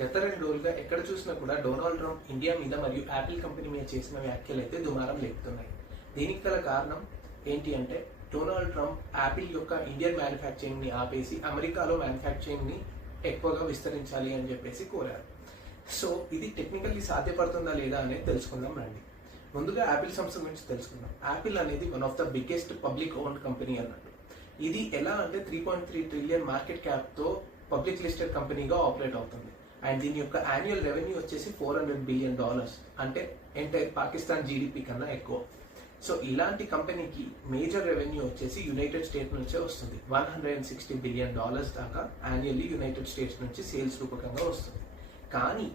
గత 2 రోజులుగా ఎక్కడ చూసినా కూడా డొనాల్డ్ ట్రంప్ ఇండియా మీద మరియు యాపిల్ కంపెనీ మీద చేసిన వ్యాఖ్యలు అయితే దుమారం లేపుతున్నాయి. దీనికి గల కారణం ఏంటి అంటే డొనాల్డ్ ట్రంప్ యాపిల్ యొక్క ఇండియన్ మ్యానుఫ్యాక్చరింగ్ ని ఆపేసి అమెరికాలో మ్యానుఫ్యాక్చరింగ్ ని ఎక్కువగా విస్తరించాలి అని చెప్పేసి కోరారు. సో ఇది టెక్నికల్లీ సాధ్యపడుతుందా లేదా అనేది తెలుసుకుందాం రండి. ముందుగా యాపిల్ సంస్థ గురించి తెలుసుకుందాం. యాపిల్ అనేది one of the biggest public owned company అన్నట్టు. ఇది ఎలా అంటే 3.3 ట్రిలియన్ మార్కెట్ క్యాప్ తో పబ్లిక్ లిస్టెడ్ కంపెనీగా ఆపరేట్ అవుతుంది. అండ్ దీని యొక్క యాన్యువల్ రెవెన్యూ వచ్చేసి $400 బిలియన్, అంటే ఎంటైర్ పాకిస్తాన్ జీడిపి కన్నా ఎక్కువ. సో ఇలాంటి కంపెనీకి మేజర్ రెవెన్యూ వచ్చేసి యునైటెడ్ స్టేట్స్ నుంచే వస్తుంది. $160 బిలియన్ దాకా యాన్యువల్లీ యునైటెడ్ స్టేట్స్ నుంచి సేల్స్ రూపకంగా వస్తుంది. కానీ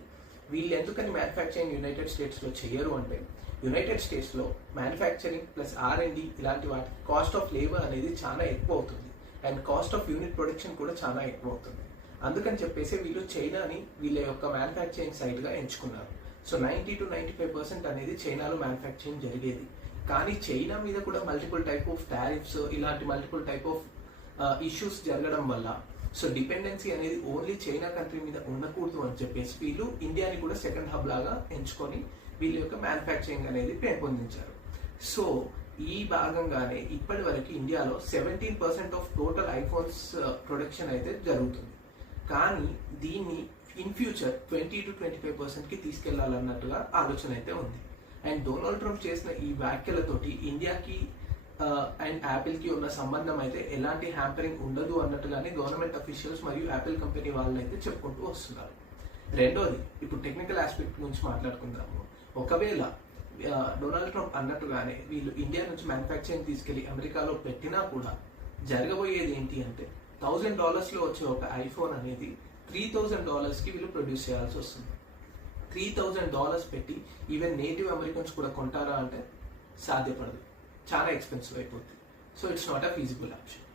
వీళ్ళు ఎందుకని మ్యానుఫ్యాక్చరింగ్ యునైటెడ్ స్టేట్స్ లో చేయరు అంటే యునైటెడ్ స్టేట్స్ లో మ్యానుఫ్యాక్చరింగ్ ప్లస్ R&D ఇలాంటి వాటికి కాస్ట్ ఆఫ్ లేబర్ అనేది చాలా ఎక్కువ అవుతుంది. And cost of unit production కూడా చాలా ఎక్కువ అవుతుంది. అందుకని చెప్పేసి వీళ్ళు చైనాని వీళ్ళ యొక్క మ్యానుఫ్యాక్చరింగ్ సైట్ గా ఎంచుకున్నారు. సో 90 to 95% అనేది చైనాలో మ్యానుఫ్యాక్చరింగ్ జరిగేది. కానీ చైనా మీద కూడా మల్టిపుల్ టైప్ ఆఫ్ టారిఫ్స్ ఇలాంటి మల్టిపుల్ టైప్ ఆఫ్ ఇష్యూస్ జరగడం వల్ల సో డిపెండెన్సీ అనేది ఓన్లీ చైనా కంట్రీ మీద ఉండకూడదు అని చెప్పేసి వీళ్ళు ఇండియాని కూడా సెకండ్ హబ్ లాగా ఎంచుకొని వీళ్ళ యొక్క మ్యానుఫ్యాక్చరింగ్ అనేది పెంపొందించారు. సో ఈ భాగంగానే ఇప్పటి వరకు ఇండియాలో 17% ఆఫ్ టోటల్ ఐఫోన్స్ ప్రొడక్షన్ అయితే జరుగుతుంది. కానీ దీన్ని ఇన్ ఫ్యూచర్ 20 to 25% కి తీసుకెళ్లాలన్నట్టుగా ఆలోచన అయితే ఉంది. అండ్ డొనాల్డ్ ట్రంప్ చేసిన ఈ వ్యాఖ్యలతోటి ఇండియాకి అండ్ యాపిల్ కి ఉన్న సంబంధం అయితే ఎలాంటి హ్యాంపరింగ్ ఉండదు అన్నట్టుగానే గవర్నమెంట్ అఫీషియల్స్ మరియు యాపిల్ కంపెనీ వాళ్ళు అయితే చెప్పుకుంటూ వస్తున్నారు. రెండోది, ఇప్పుడు టెక్నికల్ ఆస్పెక్ట్ గురించి మాట్లాడుకుందాము. ఒకవేళ డొనాల్డ్ ట్రంప్ అన్నట్టుగానే వీళ్ళు ఇండియా నుంచి మ్యానుఫ్యాక్చరింగ్ తీసుకెళ్లి అమెరికాలో పెట్టినా కూడా జరగబోయేది ఏంటి అంటే $1,000 లో వచ్చే ఒక ఐఫోన్ అనేది $3,000 కి వీళ్ళు ప్రొడ్యూస్ చేయాల్సి వస్తుంది. $3,000 పెట్టి ఈవెన్ నేటివ్ అమెరికన్స్ కూడా కొంటారా అంటే సాధ్యపడదు, చాలా ఎక్స్పెన్సివ్ అయిపోతుంది. So it's not a feasible option.